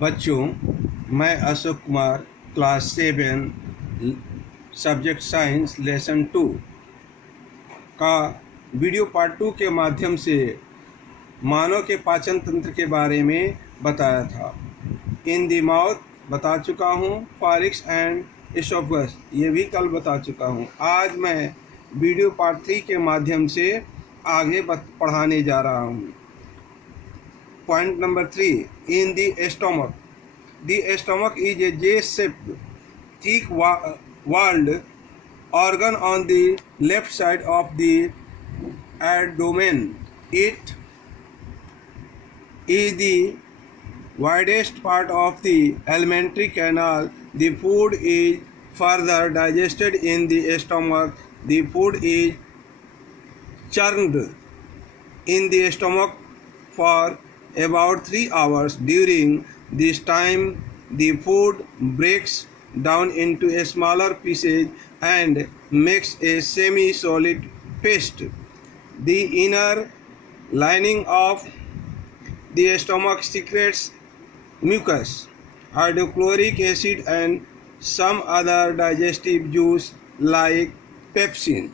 बच्चों, मैं Ashok Kumar class 7 subject science lesson 2 का वीडियो पार्ट 2 के माध्यम से मानव के पाचन तंत्र के बारे में बताया था। इन द माउथ बता चुका हूँ, फारिक्स एंड एसोफेगस ये भी कल बता चुका हूँ। आज मैं वीडियो पार्ट 3 के माध्यम से आगे पढ़ाने जा रहा हूँ। Point number 3. In the stomach. The stomach is a J-shaped, thick-walled organ on the left side of the abdomen. It is the widest part of the alimentary canal. The food is further digested in the stomach. The food is churned in the stomach for about 3 hours. During this time, the food breaks down into smaller pieces and makes a semi-solid paste. The inner lining of the stomach secretes mucus, hydrochloric acid and some other digestive juice like pepsin.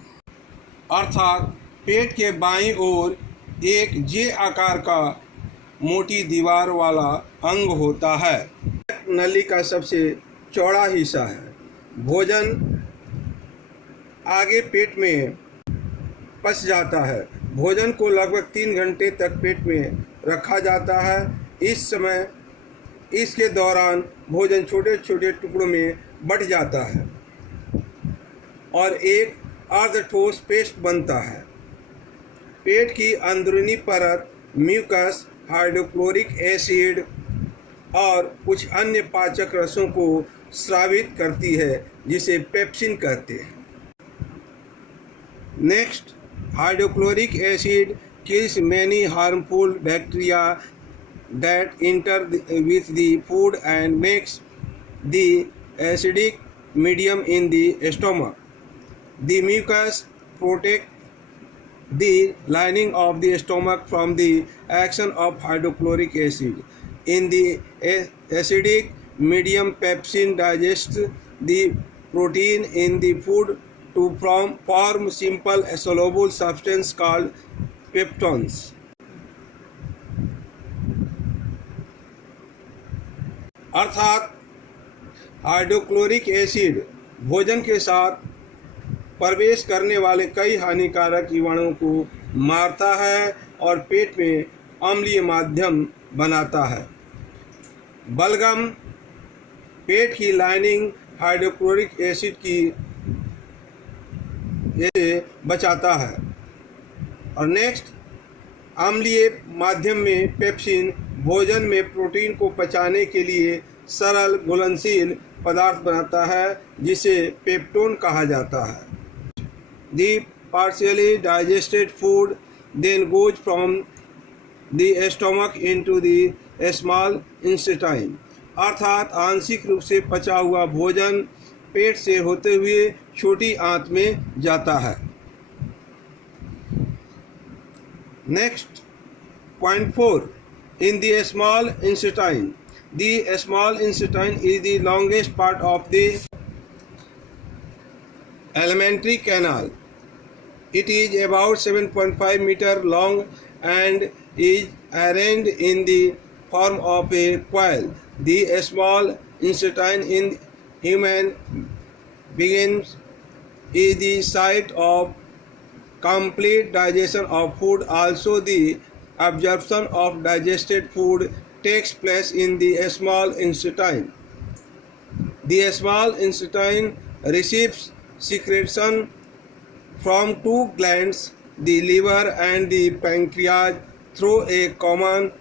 अर्थात पेट के बाईं ओर एक जे आकार का मोटी दीवार वाला अंग होता है। नली का सबसे चौड़ा हिस्सा है। भोजन आगे पेट में पच जाता है। भोजन को लगभग 3 घंटे तक पेट में रखा जाता है। इसके दौरान भोजन छोटे छोटे टुकड़ों में बंट जाता है और एक अर्धठोस पेस्ट बनता है। पेट की अंदरूनी परत म्यूकस, हाइड्रोक्लोरिक एसिड और कुछ अन्य पाचक रसों को स्रावित करती है, जिसे पेप्सिन कहते हैं। Next, hydrochloric acid kills many harmful bacteria that enter with the food and makes the acidic medium in the stomach. The mucus protects the lining of the stomach from the action of hydrochloric acid. In the acidic medium, pepsin digests the protein in the food to form simple soluble substance called peptones. अर्थात hydrochloric acid भोजन के साथ प्रवेश करने वाले कई हानिकारक जीवाणुओं को मारता है और पेट में अम्लीय माध्यम बनाता है। बलगम पेट की लाइनिंग हाइड्रोक्लोरिक एसिड की बचाता है। और नेक्स्ट, अम्लीय माध्यम में पेप्सिन भोजन में प्रोटीन को पचाने के लिए सरल घुलनशील पदार्थ बनाता है, जिसे पेप्टोन कहा जाता है। The partially digested food then goes from the stomach into the small intestine. अर्थात आंशिक रूप से पचा हुआ भोजन पेट से होते हुए छोटी आंत में जाता है। Next, point 4. In the small intestine. The small intestine is the longest part of the alimentary canal. It is about 7.5 meters long and is arranged in the form of a coil. The small intestine in human beings is the site of complete digestion of food. Also, the absorption of digested food takes place in the small intestine. The small intestine receives secretion from 2 glands, the liver and the pancreas, through a common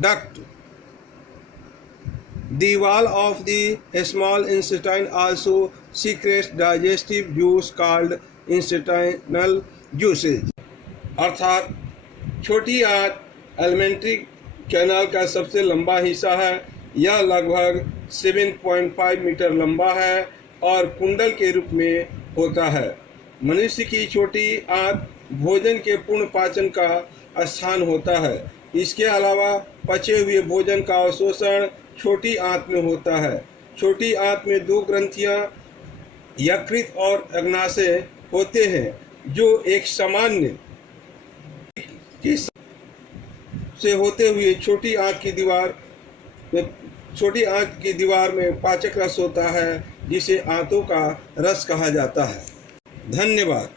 duct. The wall of the small intestine also secretes digestive juice called intestinal juices. अर्थात छोटी आंत alimentary canal का सबसे लंबा हिस्सा है। यह लगभग 7.5 मीटर लंबा है और कुंडल के रूप में होता है। मनुष्य की छोटी आंत भोजन के पूर्ण पाचन का स्थान होता है। इसके अलावा पचे हुए भोजन का अवशोषण छोटी आंत में होता है। छोटी आंत में 2 ग्रंथियां यकृत और अग्नाशय होते हैं जो एक सामान्य से होते हुए छोटी आंत की दीवार में पाचक रस होता है जिसे आंतों का रस कहा जाता है। धन्यवाद।